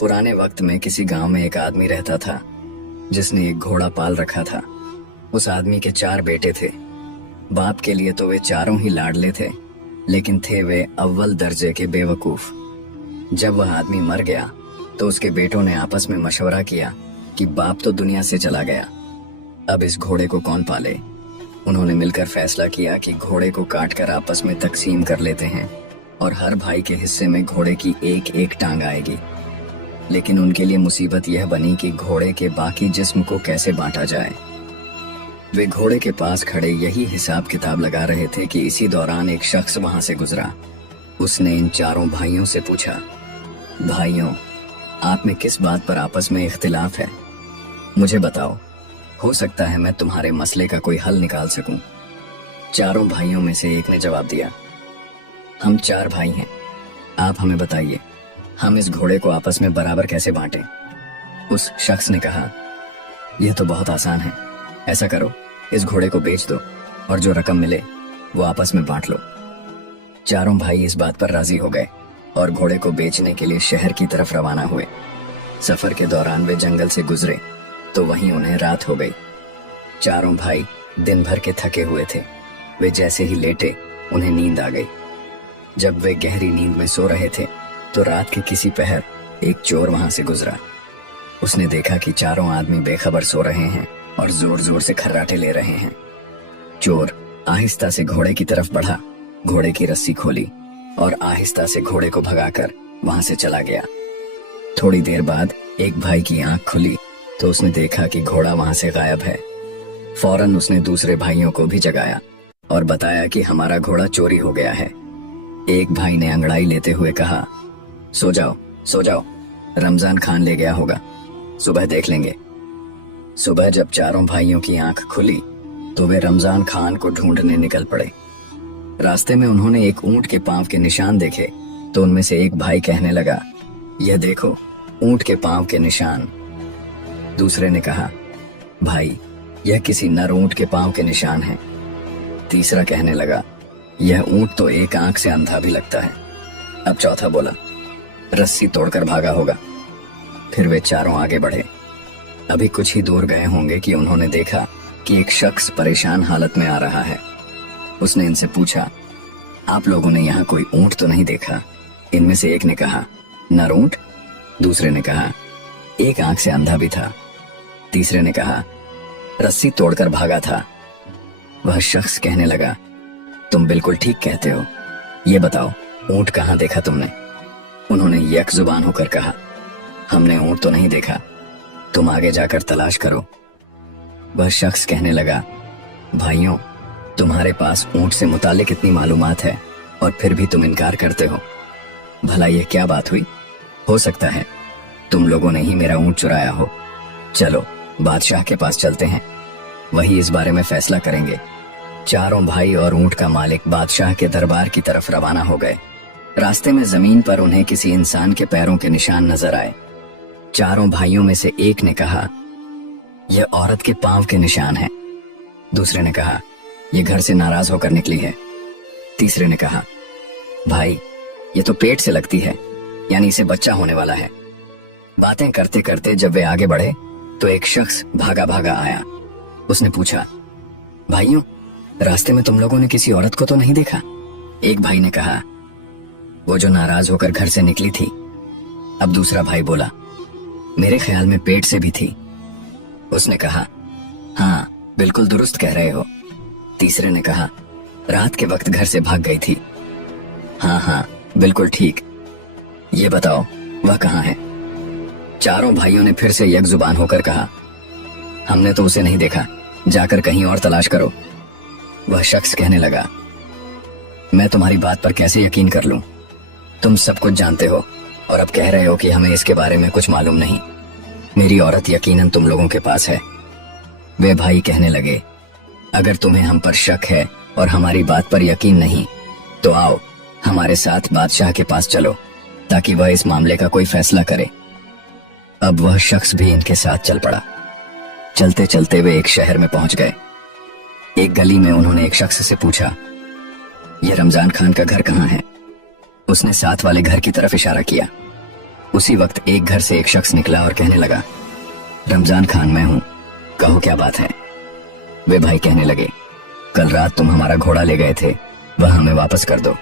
पुराने वक्त में किसी गांव में एक आदमी रहता था जिसने एक घोड़ा पाल रखा था। उस आदमी के 4 बेटे थे। बाप के लिए तो वे चारों ही लाडले थे, लेकिन थे वे अव्वल दर्जे के बेवकूफ। जब वह आदमी मर गया तो उसके बेटों ने आपस में मशवरा किया कि बाप तो दुनिया से चला गया, अब इस घोड़े को कौन पाले। उन्होंने मिलकर फैसला किया कि घोड़े को काटकर आपस में तकसीम कर लेते हैं और हर भाई के हिस्से में घोड़े की एक एक टांग आएगी। लेकिन उनके लिए मुसीबत यह बनी कि घोड़े के बाकी जिस्म को कैसे बांटा जाए। वे घोड़े के पास खड़े यही हिसाब किताब लगा रहे थे कि इसी दौरान एक शख्स वहां से गुजरा। उसने इन चारों भाइयों से पूछा, भाइयों, आप में किस बात पर आपस में इख्तिलाफ है? मुझे बताओ, हो सकता है मैं तुम्हारे मसले का कोई हल निकाल सकूं। चारों भाइयों में से एक ने जवाब दिया, हम 4 भाई हैं, आप हमें बताइए, हम इस घोड़े को आपस में बराबर कैसे बांटें? उस शख्स ने कहा, यह तो बहुत आसान है। ऐसा करो, इस घोड़े को बेच दो और जो रकम मिले वो आपस में बांट लो। चारों भाई इस बात पर राजी हो गए और घोड़े को बेचने के लिए शहर की तरफ रवाना हुए। सफर के दौरान वे जंगल से गुजरे तो वहीं उन्हें रात हो गई। चारों भाई दिन भर के थके हुए थे। वे जैसे ही लेटे उन्हें नींद आ गई। जब वे गहरी नींद में सो रहे थे तो रात के किसी पहर एक चोर वहां से गुजरा। उसने देखा कि चारों आदमी बेखबर सो रहे हैं और जोर जोर से खर्राटे ले रहे हैं। चोर आहिस्ता से घोड़े की तरफ बढ़ा, घोड़े की रस्सी खोली और आहिस्ता से घोड़े को भगाकर वहां से चला गया। थोड़ी देर बाद एक भाई की आंख खुली तो उसने देखा कि घोड़ा वहां से गायब है। फौरन उसने दूसरे भाइयों को भी जगाया और बताया कि हमारा घोड़ा चोरी हो गया है। एक भाई ने अंगड़ाई लेते हुए कहा, सो जाओ सो जाओ, रमजान खान ले गया होगा, सुबह देख लेंगे। सुबह जब चारों भाइयों की आंख खुली तो वे रमजान खान को ढूंढने निकल पड़े। रास्ते में उन्होंने एक ऊंट के पांव के निशान देखे तो उनमें से एक भाई कहने लगा, यह देखो, ऊंट के पांव के निशान। दूसरे ने कहा, भाई, यह किसी नर ऊंट के पांव के निशान हैं। तीसरा कहने लगा, यह ऊंट तो एक आंख से अंधा भी लगता है। अब चौथा बोला, रस्सी तोड़कर भागा होगा। फिर वे चारों आगे बढ़े। अभी कुछ ही दूर गए होंगे कि उन्होंने देखा कि एक शख्स परेशान हालत में आ रहा है। उसने इनसे पूछा, आप लोगों ने यहाँ कोई ऊंट तो नहीं देखा? इनमें से एक ने कहा, नर ऊंट। दूसरे ने कहा, एक आंख से अंधा भी था। तीसरे ने कहा, रस्सी तोड़कर भागा था। वह शख्स कहने लगा, तुम बिल्कुल ठीक कहते हो, ये बताओ, ऊंट कहाँ देखा तुमने? उन्होंने यक जुबान होकर कहा, हमने ऊंट तो नहीं देखा, तुम आगे जाकर तलाश करो। वह शख्स कहने लगा, भाइयों, तुम्हारे पास ऊंट से मुतालिक इतनी मालूमात है और फिर भी तुम इनकार करते हो। भला ये क्या बात हुई? हो सकता है तुम लोगों ने ही मेरा ऊंट चुराया हो। चलो बादशाह के पास चलते हैं, वही इस बारे में फैसला करेंगे। चारों भाई और ऊंट का मालिक बादशाह के दरबार की तरफ रवाना हो गए। रास्ते में जमीन पर उन्हें किसी इंसान के पैरों के निशान नजर आए। चारों भाइयों में से एक ने कहा, यह औरत के पांव के निशान हैं। दूसरे ने कहा, यह घर से नाराज होकर निकली है। तीसरे ने कहा, भाई, ये तो पेट से लगती है, यानी इसे बच्चा होने वाला है। बातें करते करते जब वे आगे बढ़े तो एक शख्स भागा भागा आया। उसने पूछा, भाइयों, रास्ते में तुम लोगों ने किसी औरत को तो नहीं देखा? एक भाई ने कहा, वो जो नाराज होकर घर से निकली थी। अब दूसरा भाई बोला, मेरे ख्याल में पेट से भी थी। उसने कहा, हाँ, बिल्कुल दुरुस्त कह रहे हो। तीसरे ने कहा, रात के वक्त घर से भाग गई थी। हाँ हाँ, बिल्कुल ठीक। ये बताओ, वह कहाँ है? चारों भाइयों ने फिर से एक जुबान होकर कहा, हमने तो उसे नहीं देखा, जाकर कहीं और तलाश करो। वह शख्स कहने लगा, मैं तुम्हारी बात पर कैसे यकीन कर लूं? तुम सब कुछ जानते हो और अब कह रहे हो कि हमें इसके बारे में कुछ मालूम नहीं। मेरी औरत यकीनन तुम लोगों के पास है। वे भाई कहने लगे, अगर तुम्हें हम पर शक है और हमारी बात पर यकीन नहीं तो आओ हमारे साथ बादशाह के पास चलो ताकि वह इस मामले का कोई फैसला करे। अब वह शख्स भी इनके साथ चल पड़ा। चलते चलते वे एक शहर में पहुंच गए। एक गली में उन्होंने एक शख्स से पूछा, यह रमजान खान का घर कहाँ है? उसने साथ वाले घर की तरफ इशारा किया। उसी वक्त एक घर से एक शख्स निकला और कहने लगा, रमजान खान मैं हूँ, कहो क्या बात है। वे भाई कहने लगे, कल रात तुम हमारा घोड़ा ले गए थे, वह हमें वापस कर दो।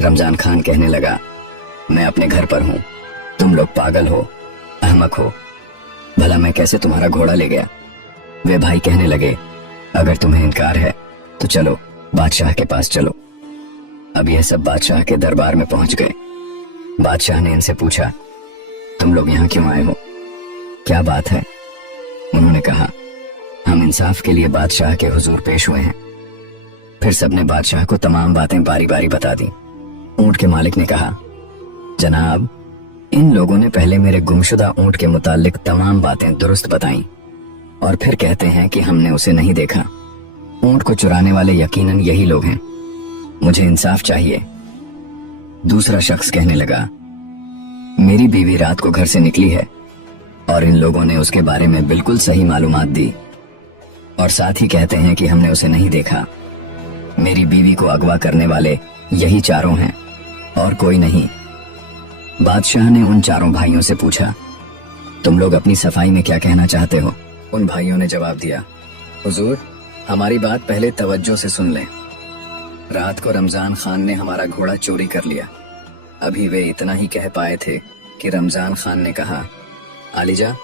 रमजान खान कहने लगा, मैं अपने घर पर हूँ, तुम लोग पागल हो, अहमक हो, भला मैं कैसे तुम्हारा घोड़ा ले गया। वे भाई कहने लगे, अगर तुम्हें इनकार है तो चलो बादशाह के पास चलो। अब यह सब बादशाह के दरबार में पहुंच गए। बादशाह ने इनसे पूछा, तुम लोग यहाँ क्यों आए हो, क्या बात है। उन्होंने कहा, हम इंसाफ के लिए बादशाह के हुजूर पेश हुए हैं। फिर सबने बादशाह को तमाम बातें बारी बारी बता दी। ऊंट के मालिक ने कहा, जनाब, इन लोगों ने पहले मेरे गुमशुदा ऊंट के मुतालिक तमाम बातें दुरुस्त बताईं और फिर कहते हैं कि हमने उसे नहीं देखा। ऊंट को चुराने वाले यकीनन यही लोग हैं, मुझे इंसाफ चाहिए। दूसरा शख्स कहने लगा, मेरी बीवी रात को घर से निकली है और इन लोगों ने उसके बारे में बिल्कुल सही मालूमात दी और साथ ही कहते हैं कि हमने उसे नहीं देखा। मेरी बीवी को अगवा करने वाले यही चारों हैं और कोई नहीं। बादशाह ने उन चारों भाइयों से पूछा, तुम लोग अपनी सफाई में क्या कहना चाहते हो। उन भाइयों ने जवाब दिया, हुजूर, हमारी बात पहले तवज्जो से सुन लें। रात को रमजान खान ने हमारा घोड़ा चोरी कर लिया। अभी वे इतना ही कह पाए थे कि रमजान खान ने कहा, आलिजा,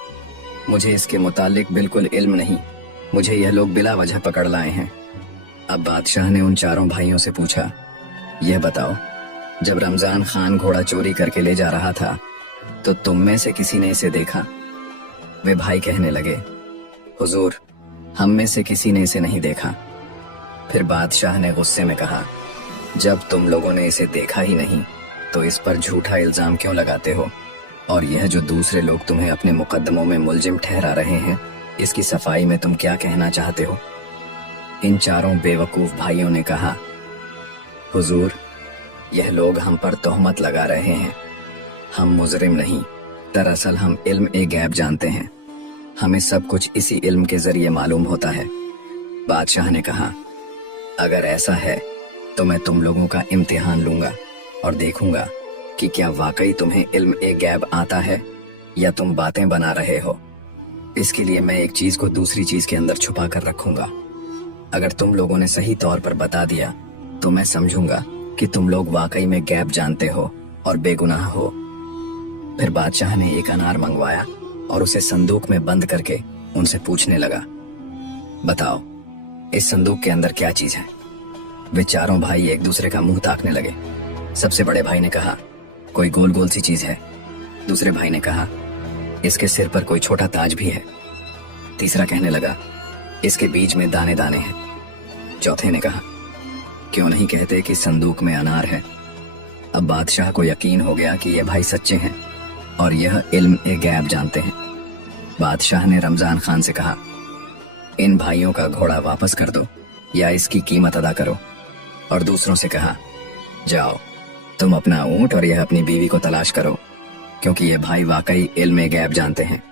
मुझे इसके मुतालिक बिल्कुल इल्म नहीं, मुझे यह लोग बिला वजह पकड़ लाए हैं। अब बादशाह ने उन चारों भाइयों से पूछा, यह बताओ, जब रमजान खान घोड़ा चोरी करके ले जा रहा था तो तुम में से किसी ने इसे देखा। वे भाई कहने लगे, हुजूर, हम में से किसी ने इसे नहीं देखा। फिर बादशाह ने गुस्से में कहा, जब तुम लोगों ने इसे देखा ही नहीं तो इस पर झूठा इल्जाम क्यों लगाते हो, और यह जो दूसरे लोग तुम्हें अपने मुकदमों में मुलजिम ठहरा रहे हैं, इसकी सफाई में तुम क्या कहना चाहते हो। इन चारों बेवकूफ भाइयों ने कहा, हुजूर, यह लोग हम पर तोहमत लगा रहे हैं, हम मुजरिम नहीं, दरअसल हम इल्म ए गैब जानते हैं, हमें सब कुछ इसी इल्म के जरिए मालूम होता है। बादशाह ने कहा, अगर ऐसा है तो मैं तुम लोगों का इम्तिहान लूंगा और देखूंगा कि क्या वाकई तुम्हें इल्म ए गैब आता है या तुम बातें बना रहे हो। इसके लिए मैं एक चीज को दूसरी चीज के अंदर छुपा कर रखूंगा। अगर तुम लोगों ने सही तौर पर बता दिया तो मैं समझूंगा कि तुम लोग वाकई में गैब जानते हो और बेगुनाह हो। फिर बादशाह ने एक अनार मंगवाया और उसे संदूक में बंद करके उनसे पूछने लगा, बताओ, इस संदूक के अंदर क्या चीज है। वे चारों भाई एक दूसरे का मुंह ताकने लगे। सबसे बड़े भाई ने कहा, कोई गोल गोल सी चीज है। दूसरे भाई ने कहा, इसके सिर पर कोई छोटा ताज भी है। तीसरा कहने लगा, इसके बीच में दाने दाने हैं। चौथे ने कहा, क्यों नहीं कहते कि संदूक में अनार है। अब बादशाह को यकीन हो गया कि ये भाई सच्चे हैं और यह इल्म ए गैब जानते हैं। बादशाह ने रमजान खान से कहा, इन भाइयों का घोड़ा वापस कर दो या इसकी कीमत अदा करो। और दूसरों से कहा, जाओ, तुम अपना ऊंट और यह अपनी बीवी को तलाश करो, क्योंकि ये भाई वाकई इल्म ए गैब जानते हैं।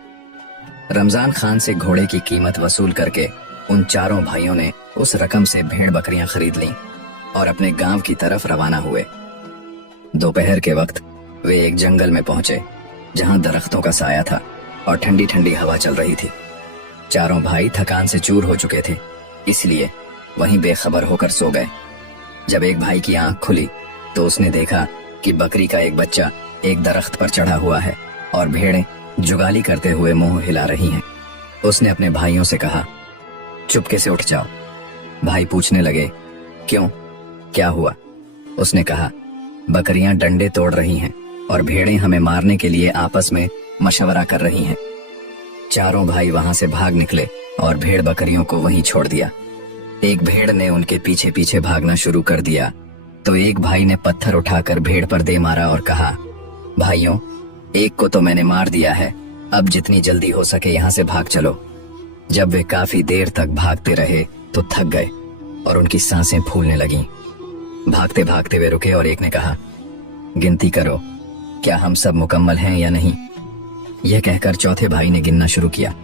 रमजान खान से घोड़े की कीमत वसूल करके उन चारों भाइयों ने उस रकम से भेड़ बकरियां खरीद लीं और अपने गांव की तरफ रवाना हुए। दोपहर के वक्त वे एक जंगल में पहुंचे जहां दरख्तों का साया था और ठंडी ठंडी हवा चल रही थी। चारों भाई थकान से चूर हो चुके थे, इसलिए वहीं बेखबर होकर सो गए। जब एक भाई की आंख खुली तो उसने देखा कि बकरी का एक बच्चा एक दरख्त पर चढ़ा हुआ है और भेड़ें जुगाली करते हुए मुंह हिला रही हैं। उसने अपने भाइयों से कहा, चुपके से उठ जाओ। भाई पूछने लगे, क्यों, क्या हुआ। उसने कहा, बकरियां डंडे तोड़ रही हैं और भेड़ें हमें मारने के लिए आपस में मशवरा कर रही हैं। चारों भाई वहां से भाग निकले और भेड़ बकरियों को वहीं छोड़ दिया। एक भेड़ ने उनके पीछे पीछे भागना शुरू कर दिया तो एक भाई ने पत्थर उठाकर भेड़ पर दे मारा और कहा, भाइयों, एक को तो मैंने मार दिया है, अब जितनी जल्दी हो सके यहाँ से भाग चलो। जब वे काफी देर तक भागते रहे तो थक गए और उनकी सांसें फूलने लगीं। भागते भागते वे रुके और एक ने कहा, गिनती करो, क्या हम सब मुकम्मल हैं या नहीं। यह कहकर चौथे भाई ने गिनना शुरू किया,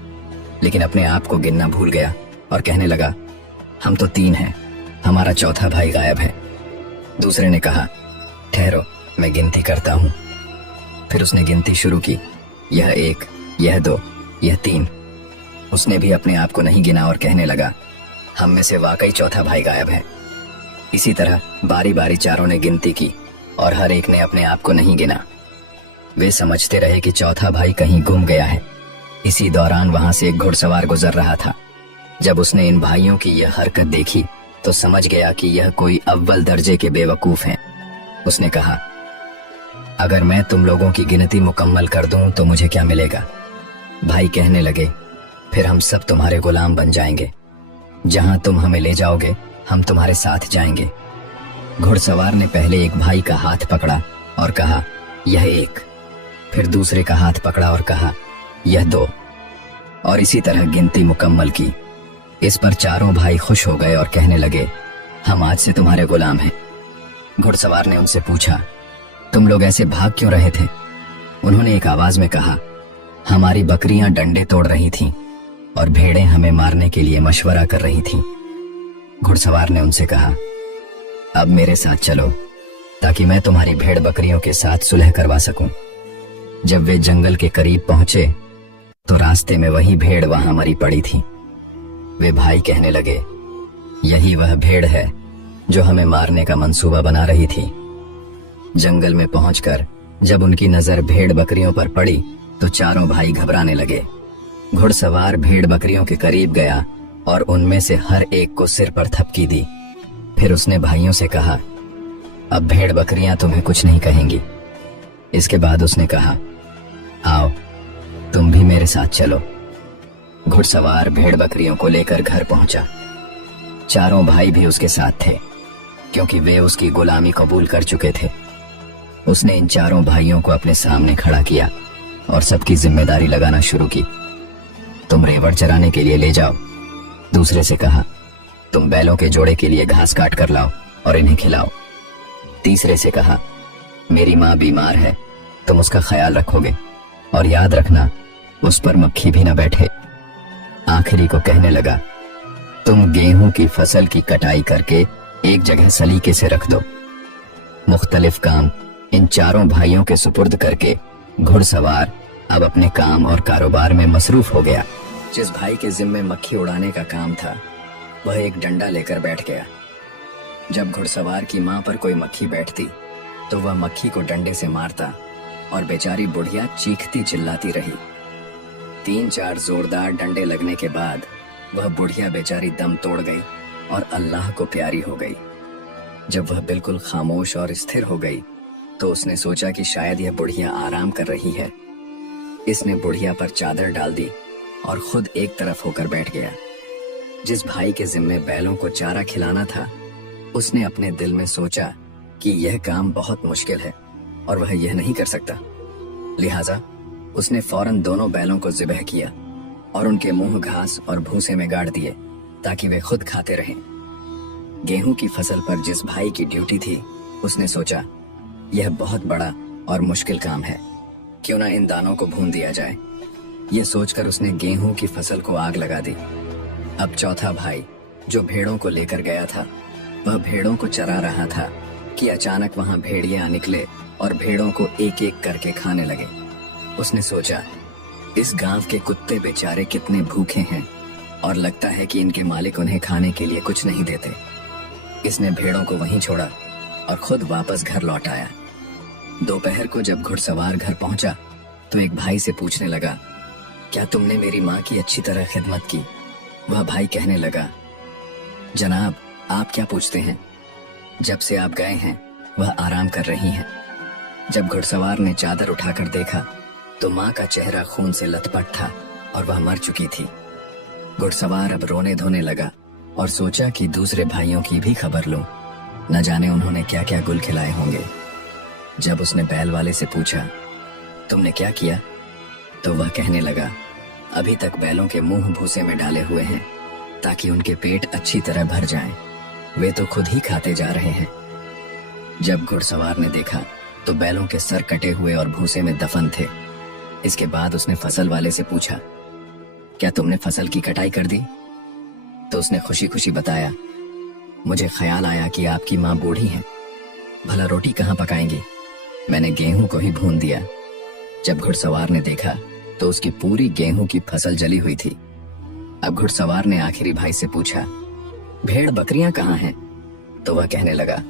लेकिन अपने आप को गिनना भूल गया और कहने लगा, हम तो 3 हैं, हमारा चौथा भाई गायब है। दूसरे ने कहा, ठहरो, मैं गिनती करता हूँ। फिर उसने गिनती शुरू की, यह 1, यह 2, यह 3। उसने भी अपने आप को नहीं गिना और कहने लगा, हम में से वाकई चौथा भाई गायब है। इसी तरह बारी बारी चारों ने गिनती की और हर एक ने अपने आप को नहीं गिना। वे समझते रहे कि चौथा भाई कहीं गुम गया है। इसी दौरान वहां से एक घुड़सवार गुजर रहा था। जब उसने इन भाइयों की यह हरकत देखी तो समझ गया कि यह कोई अव्वल दर्जे के बेवकूफ हैं। उसने कहा, अगर मैं तुम लोगों की गिनती मुकम्मल कर दूं तो मुझे क्या मिलेगा? भाई कहने लगे, फिर हम सब तुम्हारे गुलाम बन जाएंगे। जहां तुम हमें ले जाओगे हम तुम्हारे साथ जाएंगे। घुड़सवार ने पहले एक भाई का हाथ पकड़ा और कहा, यह 1। फिर दूसरे का हाथ पकड़ा और कहा, यह 2, और इसी तरह गिनती मुकम्मल की। इस पर चारों भाई खुश हो गए और कहने लगे, हम आज से तुम्हारे गुलाम हैं। घुड़सवार ने उनसे पूछा, तुम लोग ऐसे भाग क्यों रहे थे? उन्होंने एक आवाज में कहा, हमारी बकरियां डंडे तोड़ रही थीं और भेड़ें हमें मारने के लिए मशवरा कर रही थीं। घुड़सवार ने उनसे कहा, अब मेरे साथ चलो ताकि मैं तुम्हारी भेड़ बकरियों के साथ सुलह करवा सकूं। जब वे जंगल के करीब पहुंचे तो रास्ते में वही भेड़ वहां मरी पड़ी थी। वे भाई कहने लगे, यही वह भेड़ है जो हमें मारने का मंसूबा बना रही थी। जंगल में पहुंचकर जब उनकी नजर भेड़ बकरियों पर पड़ी तो चारों भाई घबराने लगे। घुड़सवार भेड़ बकरियों के करीब गया और उनमें से हर एक को सिर पर थपकी दी। फिर उसने भाइयों से कहा, अब भेड़ बकरियां तुम्हें कुछ नहीं कहेंगी। इसके बाद उसने कहा, आओ तुम भी मेरे साथ चलो। घुड़सवार भेड़ बकरियों को लेकर घर पहुंचा। चारों भाई भी उसके साथ थे क्योंकि वे उसकी गुलामी कबूल कर चुके थे। उसने इन चारों भाइयों को अपने सामने खड़ा किया और सबकी जिम्मेदारी लगाना शुरू की। तुम रेवड़ चराने के लिए ले जाओ। दूसरे से कहा, तुम बैलों के जोड़े के लिए घास काट कर लाओ और इन्हें खिलाओ। तीसरे से कहा, मेरी माँ बीमार है, तुम उसका ख्याल रखोगे और याद रखना उस पर मक्खी भी न बैठे। आखिरी को कहने लगा, तुम गेहूं की फसल की कटाई करके एक जगह सलीके से रख दो। मुख्तलिफ काम इन चारों भाइयों के सुपुर्द करके घुड़सवार अब अपने काम और कारोबार में मसरूफ हो गया। जिस भाई के जिम्मे मक्खी उड़ाने का काम था वह एक डंडा लेकर बैठ गया। जब घुड़सवार की मां पर कोई मक्खी बैठती तो वह मक्खी को डंडे से मारता और बेचारी बुढ़िया चीखती चिल्लाती रही। 3-4 जोरदार डंडे लगने के बाद वह बुढ़िया बेचारी दम तोड़ गई और अल्लाह को प्यारी हो गई। जब वह बिल्कुल खामोश और स्थिर हो गई तो उसने सोचा कि शायद यह बुढ़िया आराम कर रही है। इसने बुढ़िया पर चादर डाल दी और खुद एक तरफ होकर बैठ गया। जिस भाई के जिम्मे बैलों को चारा खिलाना था उसने अपने दिल में सोचा कि यह काम बहुत मुश्किल है और वह यह नहीं कर सकता। लिहाजा उसने फौरन दोनों बैलों को ज़िबह किया और उनके मुंह घास और भूसे में गाड़ दिए ताकि वे खुद खाते रहें। गेहूं की फसल पर जिस भाई की ड्यूटी थी उसने सोचा, यह बहुत बड़ा और मुश्किल काम है, क्यों ना इन दानों को भून दिया जाए। यह सोचकर उसने गेहूं की फसल को आग लगा दी। अब चौथा भाई जो भेड़ों को लेकर गया था वह भेड़ों को चरा रहा था कि अचानक वहां भेड़िए आ निकले और भेड़ों को एक एक करके खाने लगे। उसने सोचा, इस गांव के कुत्ते बेचारे कितने भूखे हैं और लगता है कि इनके मालिक उन्हें खाने के लिए कुछ नहीं देते। इसने भेड़ों को वहीं छोड़ा और खुद वापस घर लौट आया। दोपहर को जब घुड़सवार घर पहुंचा तो एक भाई से पूछने लगा, क्या तुमने मेरी माँ की अच्छी तरह खिदमत की? वह भाई कहने लगा, जनाब आप क्या पूछते हैं, जब से आप गए हैं वह आराम कर रही हैं। जब घुड़सवार ने चादर उठाकर देखा तो माँ का चेहरा खून से लथपथ था और वह मर चुकी थी। घुड़सवार अब रोने धोने लगा और सोचा कि दूसरे भाइयों की भी खबर लूं, न जाने उन्होंने क्या क्या गुल खिलाए होंगे। जब उसने बैल वाले से पूछा, तुमने क्या किया? तो वह कहने लगा, अभी तक बैलों के मुंह भूसे में डाले हुए हैं ताकि उनके पेट अच्छी तरह भर जाएं। वे तो खुद ही खाते जा रहे हैं। जब घुड़सवार ने देखा तो बैलों के सर कटे हुए और भूसे में दफन थे। इसके बाद उसने फसल वाले से पूछा, क्या तुमने फसल की कटाई कर दी? तो उसने खुशी खुशी बताया, मुझे ख्याल आया कि आपकी माँ बूढ़ी है, भला रोटी कहाँ पकाएंगी? मैंने गेहूं को ही भून दिया। जब घुड़सवार ने देखा तो उसकी पूरी गेहूं की फसल जली हुई थी। अब घुड़सवार ने आखिरी भाई से पूछा, भेड़ बकरियां कहाँ हैं? तो वह कहने लगा,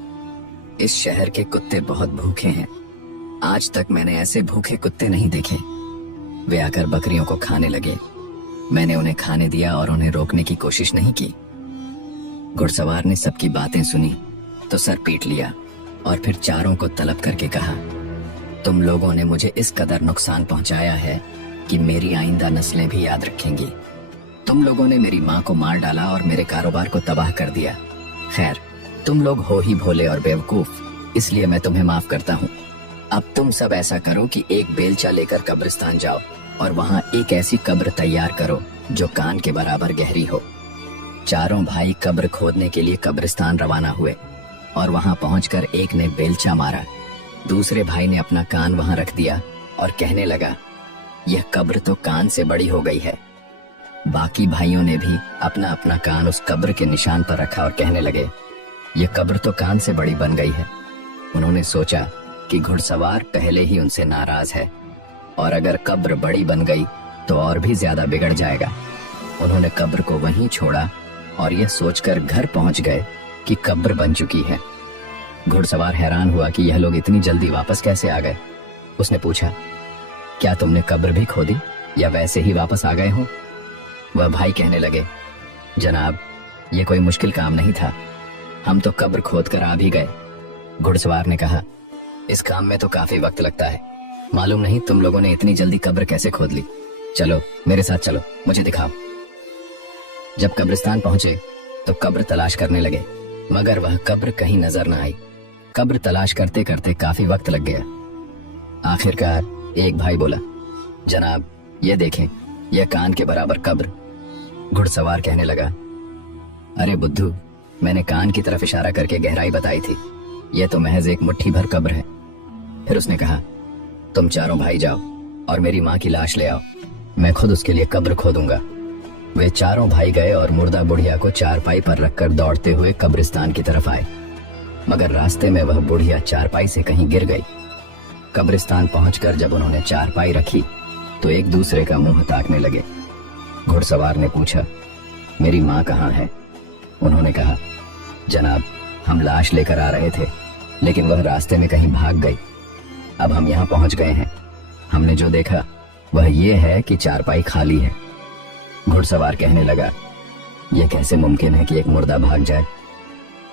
इस शहर के कुत्ते बहुत भूखे हैं। आज तक मैंने ऐसे भूखे कुत्ते नहीं देखे। वे आकर बकरियों को खाने लगे। मैंने उन्हें खाने दिया और उन्हें रोकने की कोशिश नहीं की। घुड़सवार ने सबकी बातें सुनी तो सर पीट लिया और फिर चारों को तलब करके कहा, तुम लोगों ने मुझे इस कदर नुकसान पहुंचाया है कि मेरी आइंदा नस्लें भी याद रखेंगी। तुम लोगों ने मेरी माँ को मार डाला और मेरे कारोबार को तबाह कर दिया। खैर, तुम लोग हो ही भोले और बेवकूफ, इसलिए मैं तुम्हें माफ करता हूँ। अब तुम सब ऐसा करो कि एक बेलचा लेकर कब्रिस्तान जाओ और वहाँ एक ऐसी कब्र तैयार करो जो कान के बराबर गहरी हो। चारों भाई कब्र खोदने के लिए कब्रिस्तान रवाना हुए और वहाँ पहुंचकर एक ने बेलचा मारा, दूसरे भाई ने अपना कान वहाँ रख दिया और कहने लगा, यह कब्र तो कान से बड़ी हो गई है। बाकी भाइयों ने भी अपना अपना कान उस कब्र के निशान पर रखा और कहने लगे, यह कब्र तो कान से बड़ी बन गई है। उन्होंने सोचा कि घुड़सवार पहले ही उनसे नाराज है और अगर कब्र बड़ी बन गई तो और भी ज्यादा बिगड़ जाएगा। उन्होंने कब्र को वहीं छोड़ा और यह सोचकर घर पहुंच गए कि कब्र बन चुकी है। घुड़सवार हैरान हुआ कि यह लोग इतनी जल्दी वापस कैसे आ गए। उसने पूछा, क्या तुमने कब्र भी खोदी या वैसे ही वापस आ गए हो? वह भाई कहने लगे, जनाब, ये कोई मुश्किल काम नहीं था, हम तो कब्र खोद कर आ भी गए। घुड़सवार ने कहा, इस काम में तो काफी वक्त लगता है, मालूम नहीं तुम लोगों ने इतनी जल्दी कब्र कैसे खोद ली। चलो मेरे साथ चलो, मुझे दिखाओ। जब कब्रिस्तान पहुंचे तो कब्र तलाश करने लगे, मगर वह कब्र कहीं नजर न आई। कब्र तलाश करते करते काफी वक्त लग गया। आखिरकार एक भाई बोला, जनाब, ये देखें, यह कान के बराबर कब्र। घुड़सवार कहने लगा, अरे बुद्धू, मैंने कान की तरफ इशारा करके गहराई बताई थी, यह तो महज एक मुट्ठी भर कब्र है। फिर उसने कहा, तुम चारों भाई जाओ और मेरी माँ की लाश ले आओ, मैं खुद उसके लिए कब्र खोदूंगा। वे चारों भाई गए और मुर्दा बुढ़िया को चारपाई पर रखकर दौड़ते हुए कब्रिस्तान की तरफ आए, मगर रास्ते में वह बुढ़िया चारपाई से कहीं गिर गई। कब्रिस्तान पहुंचकर जब उन्होंने चारपाई रखी तो एक दूसरे का मुंह ताकने लगे। घुड़सवार ने पूछा, मेरी माँ कहाँ है? उन्होंने कहा, जनाब, हम लाश लेकर आ रहे थे, लेकिन वह रास्ते में कहीं भाग गई। अब हम यहाँ पहुंच गए हैं। हमने जो देखा वह ये है कि चारपाई खाली है। घुड़सवार कहने लगा, यह कैसे मुमकिन है कि एक मुर्दा भाग जाए?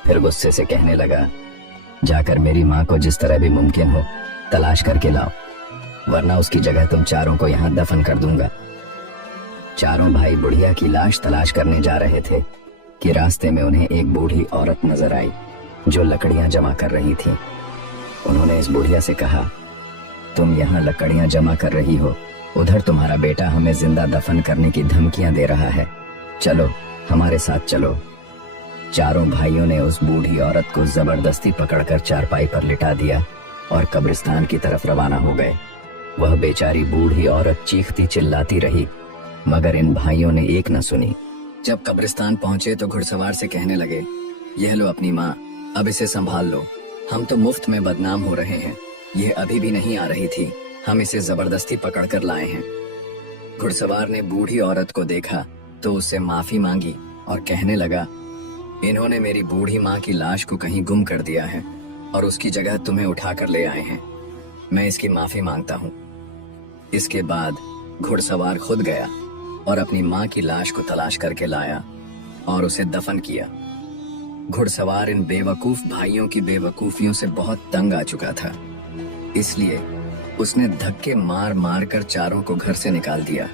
फिर गुस्से से कहने लगा, जाकर मेरी माँ को जिस तरह भी मुमकिन हो तलाश करके लाओ, वरना उसकी जगह तुम चारों को यहाँ दफन कर दूंगा। चारों भाई बुढ़िया की लाश तलाश करने जा रहे थे कि रास्ते में उन्हें एक बूढ़ी औरत नजर आई जो लकड़ियां जमा कर रही थी। उन्होंने इस बुढ़िया से कहा, तुम यहाँ लकड़ियां जमा कर रही हो, उधर तुम्हारा बेटा हमें जिंदा दफन करने की धमकियां दे रहा है, चलो हमारे साथ चलो। चारों भाइयों ने उस बूढ़ी औरत को जबरदस्ती पकड़कर चारपाई पर लिटा दिया और कब्रिस्तान की तरफ रवाना हो गए। वह बेचारी बूढ़ी औरत चीखती चिल्लाती रही, मगर इन भाइयों ने एक न सुनी। जब कब्रिस्तान पहुंचे तो घुड़सवार से कहने लगे, यह लो अपनी माँ, अब इसे संभाल लो, हम तो मुफ्त में बदनाम हो रहे हैं। यह अभी भी नहीं आ रही थी, हम इसे जबरदस्ती पकड़कर लाए हैं। घुड़सवार ने बूढ़ी औरत को देखा तो उससे माफी मांगी और कहने लगा, इन्होंने मेरी बूढ़ी माँ की लाश को कहीं गुम कर दिया है और उसकी जगह तुम्हें उठाकर ले आए हैं, मैं इसकी माफी मांगता हूँ। इसके बाद घुड़सवार खुद गया और अपनी माँ की लाश को तलाश करके लाया और उसे दफन किया। घुड़सवार इन बेवकूफ भाइयों की बेवकूफियों से बहुत तंग आ चुका था, इसलिए उसने धक्के मार मार कर चारों को घर से निकाल दिया।